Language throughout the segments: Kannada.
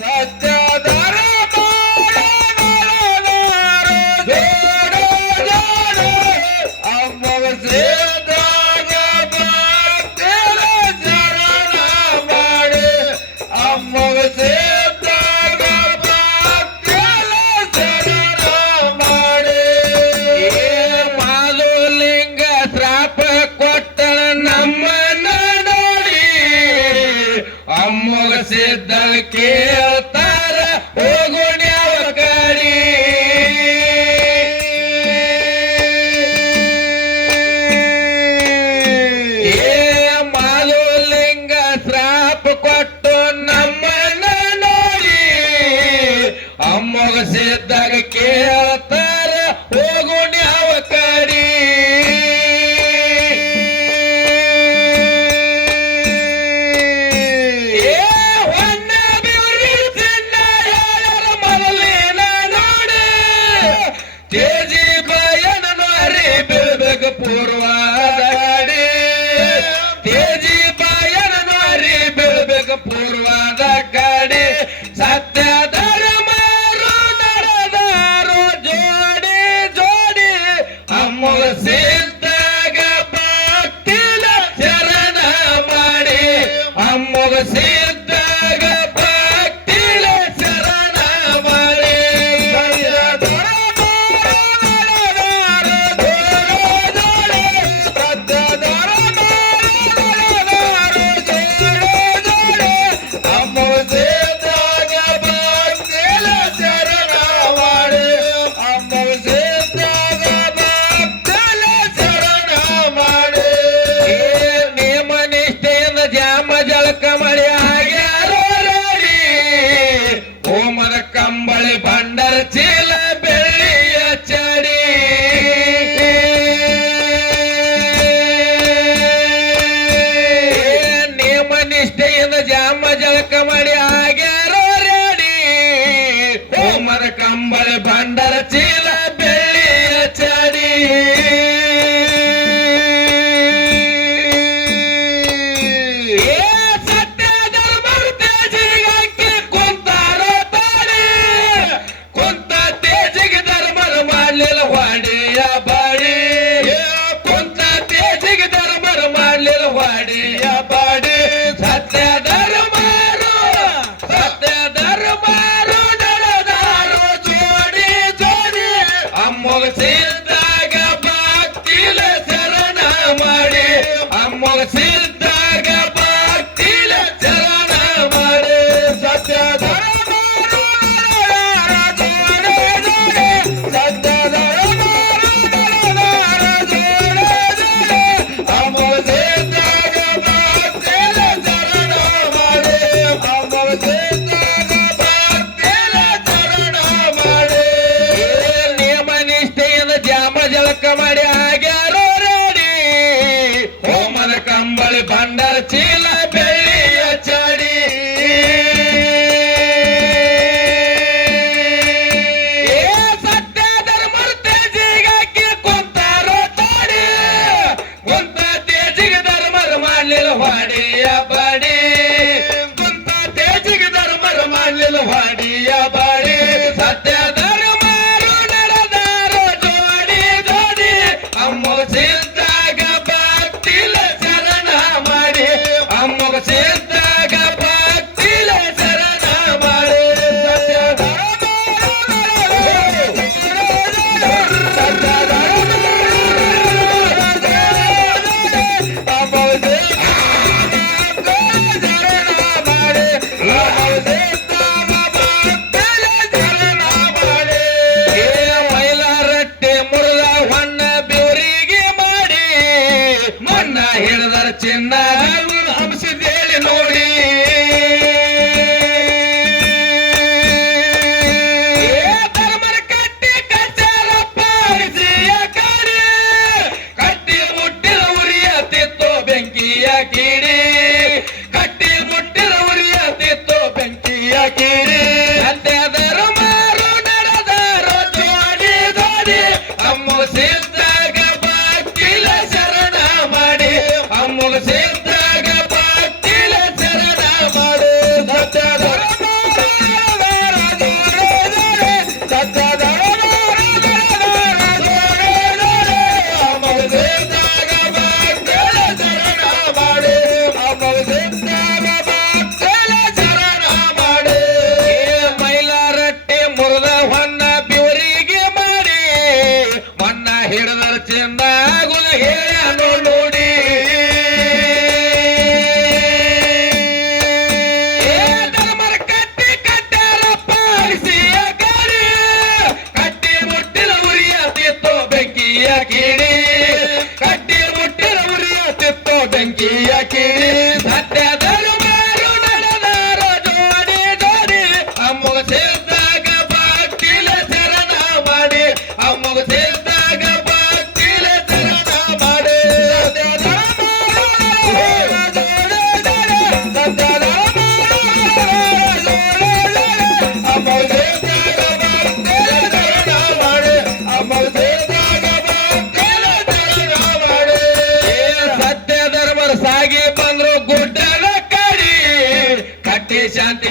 ಸತ್ಯದರ ಅಮ್ಮವ ಸೇದಾಗ ಭಕ್ತಿಲ ಶರಣ ಮಾಡಿ ಅಮ್ಮವ ಸೇದಾಗ ಭಕ್ತಿಲ ಶರಣ ಮಾಡಿ ಮಾಲುಲಿಂಗ ಶ್ರಾಪ ಕೊಟ್ಟಳ ನಮ್ಮನ್ನ ನೋಡಿ ಅಮ್ಮಗ ಸಿದ್ಧಳ ಕೇಳ್ತಾರ ಹೋಗುಣ್ಯವ ಕಡಿ ಮಾಲುಲಿಂಗ ಶ್ರಾಪ ಕೊಟ್ಟು ನಮ್ಮನ್ನ ನೋಡಿ ಅಮ್ಮಗ ಸಿದ್ಧಗ ಕೇಳ್ತಾರ ಹೋಗುಣ್ಯವ ಕಡಿ ತೇಜಿ ಬಯನ ನಾರಿ ಬೀಳ್ಬೇಕು ಪೂರ್ವದ ಕಡೆ ತೇಜಿ ಬಯನ ನಾರಿ ಬೀಳ್ಬೇಕು ಪೂರ್ವದ ಕಡೆ ಸತ್ಯ ಧರ್ಮರು ನಡೆದಾರು ಜೋಡಿ ಜೋಡಿ ಅಮ್ಮಗ ಸಿದ್ದಾಗ ಭಕ್ತಿಲ ಶರಣ ಮಾಡಿ ಅಮ್ಮಗ ಸಿದ್ದಾಗ ಭಕ್ತಿಲ ಶರಣ ಮಾಡಿ ಕಂಬಳಿ ಬಂಡರ ಚೀಲ ಬೆಳ್ಳಿಯ ಚಡಿ ನೇಮ ನಿಷ್ಠೆಯಿಂದ ಜಾಮ ಜಳಕ ಮಾಡಿ ಆಗ್ಯಾರೋ ರೆಡಿ ಹೋಮರ ಕಂಬಳಿ ಬಂಡರ ಚೀಲ ಬೆಳ್ಳಿಯ ಚಡಿ ವಾಡಿಯ ಬಾಡಿ ಕುಂತ ತೇಜಿಗೆ ಧರ್ಮರು ಮಾಡ್ಲಿಲ್ಲ ವಾಡಿಯ ಬಾಡಿ ಸತ್ಯ ಧರ್ಮರು ನಡೆದಾರು ಜೋಡಿ ಜೋಡಿ ಅಮ್ಮಗ ಸಿದ್ದಾಗ ಭಕ್ತಿಲ ಶರಣ ಮಾಡಿ ಅಮ್ಮಗ ಸಿದ್ದಾಗ ಭಕ್ತಿಲ ಶರಣ ಮಾಡಿ ಸತ್ಯ ಜಳಕ ಮಾಡಿ ಆಗ್ಯಾರೋ ರೆಡಿ ಹೋಮನ ಕಂಬಳಿ ಬಂಡರ ಚೀಲ ಬೆಳ್ಳಿಯ ಚಡಿ ಸತ್ಯ ಧರ್ಮರು ತೇಜಿಗಾಕಿ ಕುಂತಾರೋ ತಾಡಿ ಕುಂತ ತೇಜಿಗೆ ಧರ್ಮರು ಮಾಡ್ಲಿಲ್ಲ ವಾಡಿಯ ಬಾಡಿ ಕುಂತ ತೇಜಿಗೆ ಧರ್ಮರು ಮಾಡ್ಲಿಲ್ಲ ವಾಡಿಯ ಬಾಡಿ ಸತ್ಯ ಅಮ್ಮಗ ಸಿದ್ದಾಗ ಭಕ್ತಿಲ ಶರಣ ಮಾಡಿ ಅಮ್ಮಗ ಸಿದ್ದಾಗ ಭಕ್ತಿಲ ಶರಣ ಮಾಡಿ ಮೈಲಾರಟ್ಟೆ ಮುರಿದ ಹೊನ್ನ ಮಣ್ಣ ಹಿಡಿದರ ಚಿನ್ನ ಹಂಸಿದೇಳಿ ನೋಡಿ ಧರ್ಮರ ಕಟ್ಟಿ ಕಚ್ಚಾರಪ್ಪ ಕಾಡಿ ಕಟ್ಟಿ ಮುಟ್ಟಿದ ಉರಿಯ ತಿತ್ತು ಬೆಂಕಿಯ ಕೀಡಿ ಕಟ್ಟಿ ಮುಟ್ಟಿದ ಉರಿಯ ತಿತ್ತು ಬೆಂಕಿಯ ಕೀಡಿ ಸತ್ಯ ಧರ್ಮರು ನಡೆದಾರು ಜೋಡಿ ಜೋಡಿ ಅಮ್ಮ ಸಿದ್ದಾಗ ಭಕ್ತಿಲ ಶರಣ ಮಾಡಿ ಅಮ್ಮಗ ಸಿದ್ದಾಗ ಭಕ್ತಿಲ ಶರಣ ಮಾಡಿ ಸತ್ಯ ಧರ್ಮ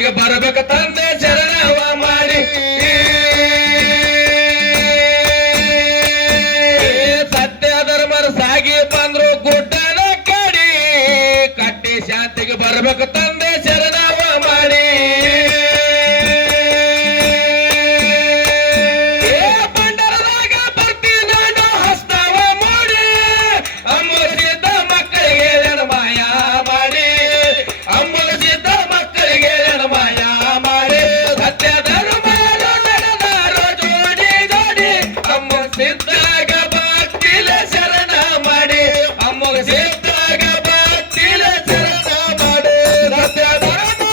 ಶಾಂತಿಗೆ ಬರಬೇಕು ತಂದೆ ಶರಣವ ಮಾಡಿ ಸತ್ಯ ಧರ್ಮರ ಸಾಗಿ ಬಂದ್ರು ಗುಡ್ಡನ ಕಡಿ ಕಟ್ಟಿ ಶಾಂತಿಗೆ ಬರಬೇಕು ತಂದೆ ಶರಣವ ಮಾಡಿ ಬಂಡರದಾಗ ಬರ್ತೀನಿ ನಾನು ಹಸ್ತವ ಮೂಡಿ ಅಮ್ಮಸಿದ್ದ ಮಕ್ಕಳಿಗೆ ಮಾಯ ಮಾಡಿ ಅಮ್ಮಸಿದ್ದ ಮಕ್ಕಳಿಗೆ ಮಾಯ ಮಾಡಿ ಸತ್ಯ ಧರ್ಮ ನಡೆದಾರೋ ಜೋಡಿ ಜೋಡಿ ಅಮ್ಮ ಸಿದ್ದಾಗ ಭಕ್ತಿಲ ಶರಣ ಮಾಡಿ ಅಮ್ಮ ಸಿದ್ದಾಗ ಭಕ್ತಿಲ ಶರಣ ಮಾಡಿ ಸತ್ಯ ಧರ್ಮ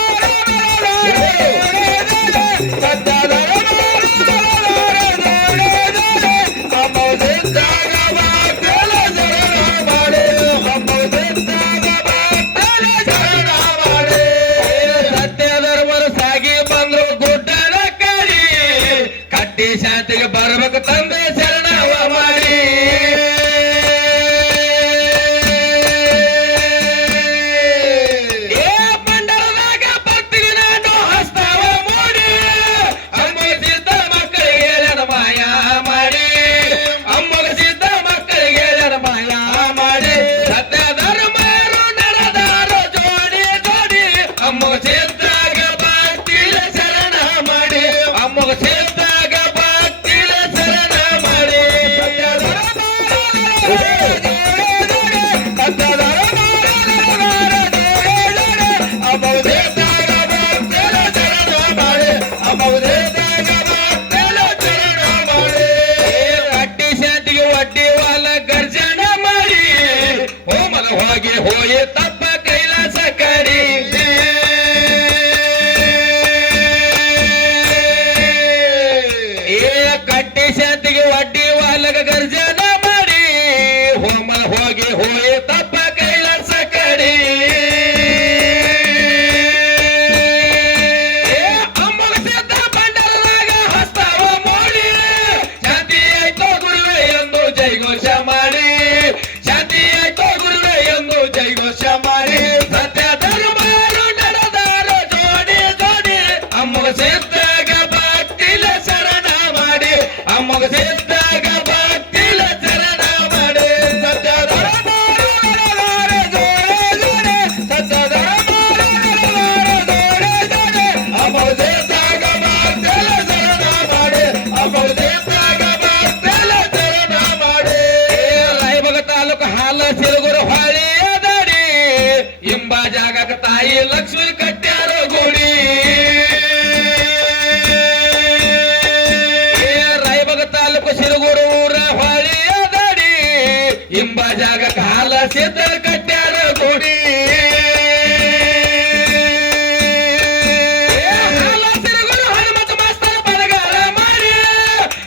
ಸತ್ಯ ಧರ್ಮ ಅಮ್ಮ ಸಿದ್ದಾಗ ಭಕ್ತಿಲ ಶರಣ ಮಾಡಿ ಅಮ್ಮ ಸಿದ್ದಾಗ ಭಕ್ತಿಲ ಶರಣ ಮಾಡಿ ಸತ್ಯ ಧರ್ಮರ ಸಾಗಿ ಬಂದ್ರು ಗುಡ್ಡನ ಕಡಿ ಕಟ್ಟಿ ಶಾಂತಿಗೆ ಬರಬೇಕು ತಂದೆ ಶರಣವ ಮಾಡಿ ಬಂಡರದಾಗ ಬರ್ತೀನಿ ನಾನು ಹಸ್ತವ ಮೂಡಿ ಅಮ್ಮಸಿದ್ದ ಮಕ್ಕಳಿಗೆ ಮಾಯ ಮಾಡಿ ಅಮ್ಮಸಿದ್ದ ಮಕ್ಕಳಿಗೆ ಮಾಯ ಮಾಡಿ ಸತ್ಯ ಧರ್ಮ ನಡೆದಾರೋ ಜೋಡಿ ಜೋಡಿ ಅಮ್ಮ ಸಿದ್ದಾಗ ಭಕ್ತಿಲ ಶರಣ ಮಾಡಿ ಅಮ್ಮ ಸಿದ್ದಾಗ ಭಕ್ತಿಲ ಶರಣ ಮಾಡಿ ಸತ್ಯ ಧರ್ಮ ಸತ್ಯ ಧರ್ಮ ಅಮ್ಮ ಸಿದ್ದಾಗ ಭಕ್ತಿಲ ಶರಣ ಮಾಡಿ ಅಮ್ಮ ಸಿದ್ದಾಗ ಭಕ್ತಿಲ ಶರಣ ಮಾಡಿ ಕಟ್ಟಿ ಶಾಂತಿಗೆ ಒಡ್ಡಿ ವಾಲ ಗರ್ಜನ ಮಾಡಿ ಹೋಮಲ ಹೋಗಿ ಹೋಯಿ ತಪ್ಪ ಕೈಲಾಸ ಕಡಿ ಕಟ್ಟಿ ಶಾಂತಿಗೆ ಒಡ್ಡಿ ವಾಲಗ ಗರ್ಜನ ಮಾಡಿ ಹೋಮಲ ಹೋಗಿ ಹೋಯಿ ತಪ್ಪ ಕೈಲಾಸ ಕಡಿ ಅಮ್ಮಗ ಸಿದ್ದ ಬಂಡರದಾಗ ಹಸ್ತವ ಮೂಡಿ ಶಾಂತಿ ಆಯ್ತೋ ಗುರುವೆ ಎಂದು ಜೈಘೋಷ ಮಾಡಿ ಶಾಂತಿ ಆಯ್ತೋ ಗುರುವೆ ಎಂದು ಜೈಘೋಷ ಮಾಡಿ ಸತ್ಯ ಧರ್ಮ ನಡೆದಾರೋ ಜೋಡಿ ಜೋಡಿ ಅಮ್ಮಗ ಸಿದ್ದಾಗ ಭಕ್ತಿಲ ಶರಣ ಮಾಡಿ ಅಮ್ಮಗ ಸಿದ್ದಾಗ ಭಕ್ತಿಲ ಶರಣ ಮಾಡಿ ಸತ್ಯ ಧರ್ಮ ಸತ್ಯ ಧರ್ಮ ಅಮ್ಮಗ ಸಿದ್ದಾಗ ಭಕ್ತಿಲ ಶರಣ ಮಾಡಿ ಅಮ್ಮಗ ಸಿದ್ದಾಗ ಭಕ್ತಿಲ ಶರಣ ಮಾಡಿ ರಾಯಬಾಗ ತಾಲೂಕು ಹಾಲ ಸಿರುಗುರು ಹೊಳಿ ಅದಾಡಿ ಇಂಬ ಜಾಗಕ ತಾಯಿ ಲಕ್ಷ್ಮಿ ಕಟ್ಟ್ಯಾರೋ ಗುಡಿ ರಾಯಬಾಗ ತಾಲೂಕು ಸಿರುಗುರು ಊರ ಹೊಳಿ ಅದಾಡಿ ಇಂಬ ಜಾಗಕ ಹಾಲ ಸಿದ್ಧ ಕಟ್ಟ್ಯಾರೋ ಗುಡಿ ಹಾಲ ಸಿರುಗುರು ಹನುಮಂತ ಮಾಸ್ತರ್ ಬರಗಾಲ ಮಾಡಿ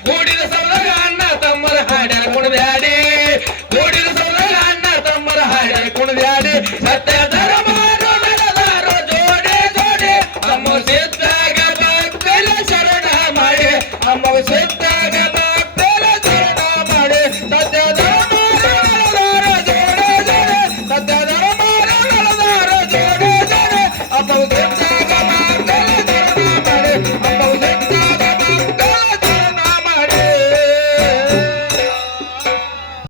ಕೂಡಿದ ಸೌದಾಗ ಅಣ್ಣ ತಮ್ಮರ ಹಾಡ್ಯಾರ ಕುಣದ್ಯಾಡಿ ಕೂಡಿದ ಸೌದಾಗ ಅಣ್ಣ ತಮ್ಮರ ಹಾಡ್ಯಾರ ಕುಣದ್ಯಾಡಿ ಸತ್ಯ ಧರ್ಮ ನಡೆದಾರೋ ಜೋಡಿ ಜೋಡಿ ಅಮ್ಮ ಸಿದ್ದಾಗ ಭಕ್ತಿಲ ಶರಣ ಮಾಡಿ ಅಮ್ಮ ಸಿದ್ದಾಗ